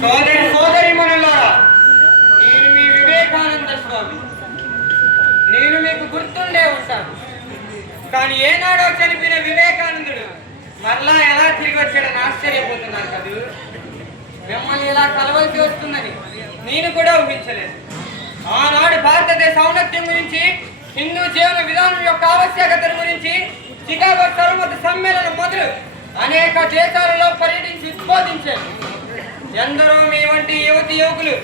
సోదరి సోదరి నేను మీ వివేకానంద స్వామి. నేను మీకు గుర్తుండే ఉంటాను. కానీ ఏనాడో చనిపోయిన వివేకానందుడు మరలా ఎలా తిరిగి వచ్చాడని ఆశ్చర్యపోతున్నాను కదూ? మిమ్మల్ని ఇలా కలవలసి వస్తుందని నేను కూడా ఊహించలేదు. ఆనాడు భారతదేశ ఔన్నత్యం గురించి హిందూ జీవన విధానం యొక్క ఆవశ్యకత గురించి చికాగో సర్వమత సమ్మేళనం మొదలు అనేక దేశాలలో పర్యటించి ఎందరో మీ వంటి యువతి యువకులు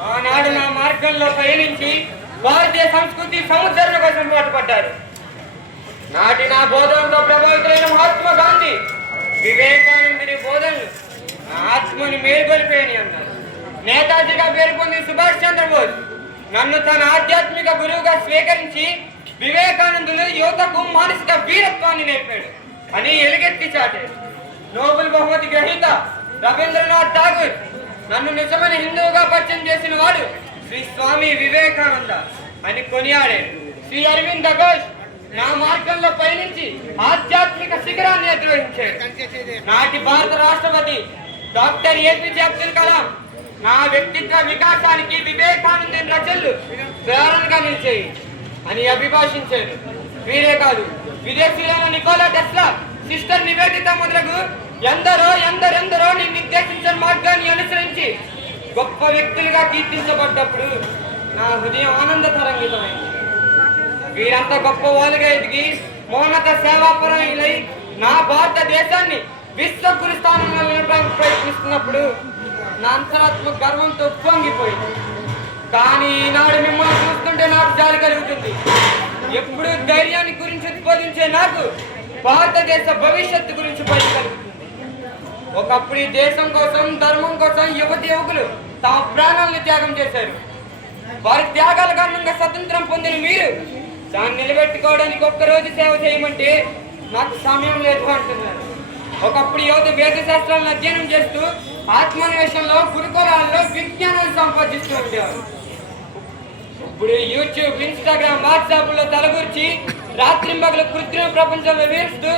ఆనాడు నా మార్గంలో పయనించి భారతీయ సంస్కృతి సముద్రణ కోసం పాటుపడ్డారు. నాటి నా బోధనతో ప్రభావితమైన మహాత్మా గాంధీ వివేకానందుని బోధనలు నా ఆత్మను మేల్కొల్పేని అన్నారు. నేతాజీగా పేర్కొంది సుభాష్ చంద్రబోస్ నన్ను తన ఆధ్యాత్మిక గురువుగా స్వీకరించి వివేకానందులు యువతకు మానసిక వీరత్వాన్ని నేర్పాడు. అని ఎలుగెత్తి చాటాడు. నోబెల్ బహుమతి గ్రహీత రవీంద్రనాథ్ ఠాగూర్ నన్ను నిజమైన హిందువుగా పరిచయం చేసిన వాడు శ్రీ స్వామి వివేకానంద అని కొనియాడాడు. శ్రీ అరవింద్ ఘోష్ నా మార్గంలో పయనించి ఆధ్యాత్మిక శిఖరాన్ని అధిరోహించాడు. నాటి భారత రాష్ట్రపతి డాక్టర్ ఏపీజే అబ్దుల్ కలాం నా వ్యక్తిత్వ వికాసానికి వివేకానంద రచనలు ప్రేరణగా నిలిచాయి అని అభిభాషించారు వీరే కాదు విదేశీయులైన నికోలా సిస్టర్ నివేదిత మొదలగు ఎందరో ఎందరెందరో నేను నిర్దేశించిన మార్గాన్ని అనుసరించి గొప్ప వ్యక్తులుగా కీర్తించబడ్డప్పుడు నా హృదయం ఆనంద తరంగితమైంది వీరంతా గొప్ప వాళ్ళుగా ఎదిగి మౌనత సేవాపరులై నా భారతదేశాన్ని విశ్వ గురి స్థానంలో నిలపడానికి ప్రయత్నిస్తున్నప్పుడు నా అంతరాత్మ గర్వంతో పొంగిపోయింది కానీ ఈనాడు మిమ్మల్ని చూస్తుంటే నాకు జాలి కలుగుతుంది. ఎప్పుడు ధైర్యాన్ని గురించి ఉద్బోధించే నాకు భారతదేశ భవిష్యత్తు గురించి భయం కలుగుతుంది ఒకప్పుడు ఈ దేశం కోసం ధర్మం కోసం యువతి యువకులు తమ ప్రాణాలను త్యాగం చేశారు. వారి త్యాగాల కారణంగా స్వతంత్రం పొందిన మీరు దాన్ని నిలబెట్టుకోవడానికి ఒక్కరోజు సేవ చేయమంటే నాకు సమయం లేదు అంటున్నారు. ఒకప్పుడు యువత వేద శాస్త్రాలను అధ్యయనం చేస్తూ ఆత్మాన్వేషణలో గురుకులాల్లో విజ్ఞానాన్ని సంపాదిస్తూ ఉండేవారు. ఇప్పుడు యూట్యూబ్ ఇన్స్టాగ్రామ్ వాట్సాప్లో తలగూర్చి రాత్రింబగలు కృత్రిమ ప్రపంచంలో వీరుస్తూ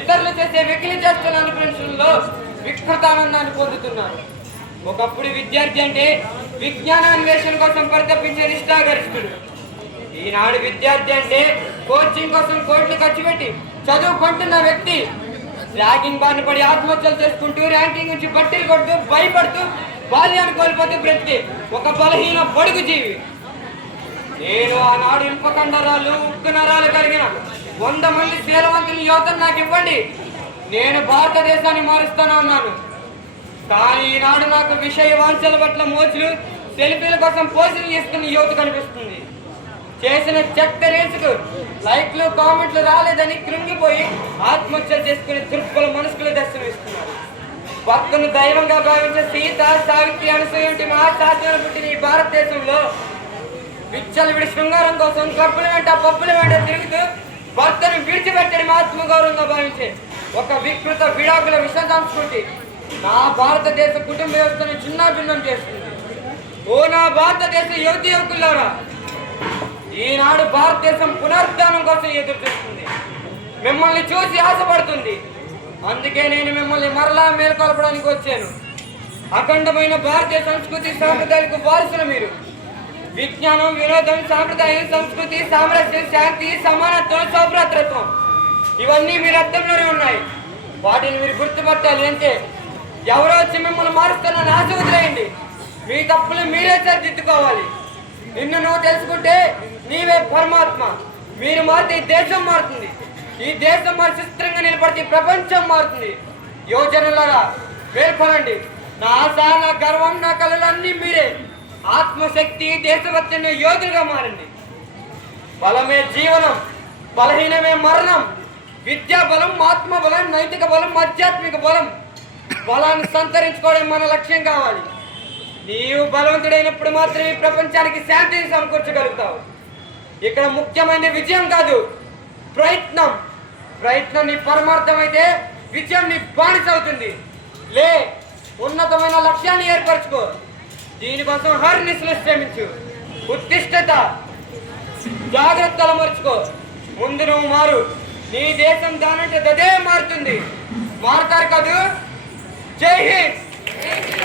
ఇతరులు చేసే వెకిలి చేస్తున్న అనుప్రవేశంలో వికృతానందాన్ని పొందుతున్నారు. ఒకప్పుడు విద్యార్థి అంటే విజ్ఞానాన్వేషణ కోసం పరితపించే నిష్ఠాగరిష్ఠుడు. ఈనాడు విద్యార్థి అంటే కోచింగ్ కోసం కోట్లు ఖర్చు పెట్టి చదువుకుంటున్న వ్యక్తి ర్యాగింగ్ బారిన పడి ఆత్మహత్యలు చేసుకుంటూ ర్యాంకింగ్ నుంచి బట్టీలు కొడుతూ భయపడుతూ బాల్యాన్ని కోల్పోతూ బ్రతికి ఒక బలహీన బడుగు జీవి. నేను ఆనాడు ఇనుపకండరాలు ఉక్కు నరాలు కలిగిన వంద మంది శీలవంతుని యువతను నాకు ఇవ్వండి. నేను భారతదేశాన్ని మారుస్తాను అన్నాను. కానీ ఈనాడు నాకు విషయ వాంఛల పట్ల మోచులు సెల్ఫీల కోసం పోజులు చేసుకున్న యువత కనిపిస్తుంది. చేసిన చెత్త రేసుకు లైక్లు కామెంట్లు రాలేదని కృంగిపోయి ఆత్మహత్యలు చేసుకునే దుర్బల మనసుకులు దర్శనమిస్తున్నారు. భక్తును దైవంగా భావించే సీత సావిత్రి అనసూయ మహాశాస్త్రాలు పుట్టిన ఈ భారతదేశంలో విచ్చలు విడి శృంగారం కోసం క్లబ్బుల వెంట పప్పుల వెంట తిరుగుతూ భర్తను విడిచిపెట్టడం ఆత్మగౌరవంగా భావించే ఒక వికృత విడాకుల విష సంస్కృతి నా భారతదేశ కుటుంబ వ్యవస్థను చిన్నాభిన్నం చేస్తుంది. ఓ నా భారతదేశ యువతి యువకులారా ఈనాడు భారతదేశం పునరుద్ధానం కోసం ఎదురు చూస్తుంది. మిమ్మల్ని చూసి ఆశపడుతుంది. అందుకే నేను మిమ్మల్ని మరలా మేల్కొల్పడానికి వచ్చాను. అఖండమైన భారతీయ సంస్కృతి సాంప్రదాయాలకు వారసులు మీరు. విజ్ఞానం వినోదం సాంప్రదాయం సంస్కృతి సామరస్యం శాంతి సమానత్వం సౌభ్రతత్వం ఇవన్నీ మీ రక్తంలోనే ఉన్నాయి. వాటిని మీరు గుర్తుపట్టాలి అంటే ఎవరో వచ్చి మిమ్మల్ని మారుస్తున్న ఆశ వదిలేయండి. మీ తప్పులు మీరే సరిదిద్దుకోవాలి. నిన్ను నువ్వు తెలుసుకుంటే నీవే పరమాత్మ. మీరు మారితే ఈ దేశం మారుతుంది. ఈ దేశం మరి చిత్రంగా నిలబడితే ప్రపంచం మారుతుంది. యోజనలారా పేర్కొనండి నా ఆశ నా గర్వం నా కళలు అన్నీ మీరే. ఆత్మశక్తి దేశభక్తిని యోధులుగా మారండి బలమే జీవనం బలహీనమే మరణం విద్యా బలం ఆత్మ బలం నైతిక బలం ఆధ్యాత్మిక బలం. బలాన్ని సంతరించుకోవడం మన లక్ష్యం కావాలి. నీవు బలవంతుడైనప్పుడు మాత్రమే ఈ ప్రపంచానికి శాంతిని సమకూర్చగలుగుతావు. ఇక్కడ ముఖ్యమైన విజయం కాదు ప్రయత్నం. ప్రయత్నం నీ పరమార్థం అయితే విజయం నీ బానిస అవుతుంది. లే ఉన్నతమైన లక్ష్యాన్ని ఏర్పరచుకో. దీనికోసం హరినిశలు శ్రమించు. ఉత్తిష్టత. జాగ్రత్తలు మర్చుకో. ముందు నువ్వు మారు. నీ దేశం దానంటే అదే మారుతుంది. మారుతారు కాదు? జై హింద్.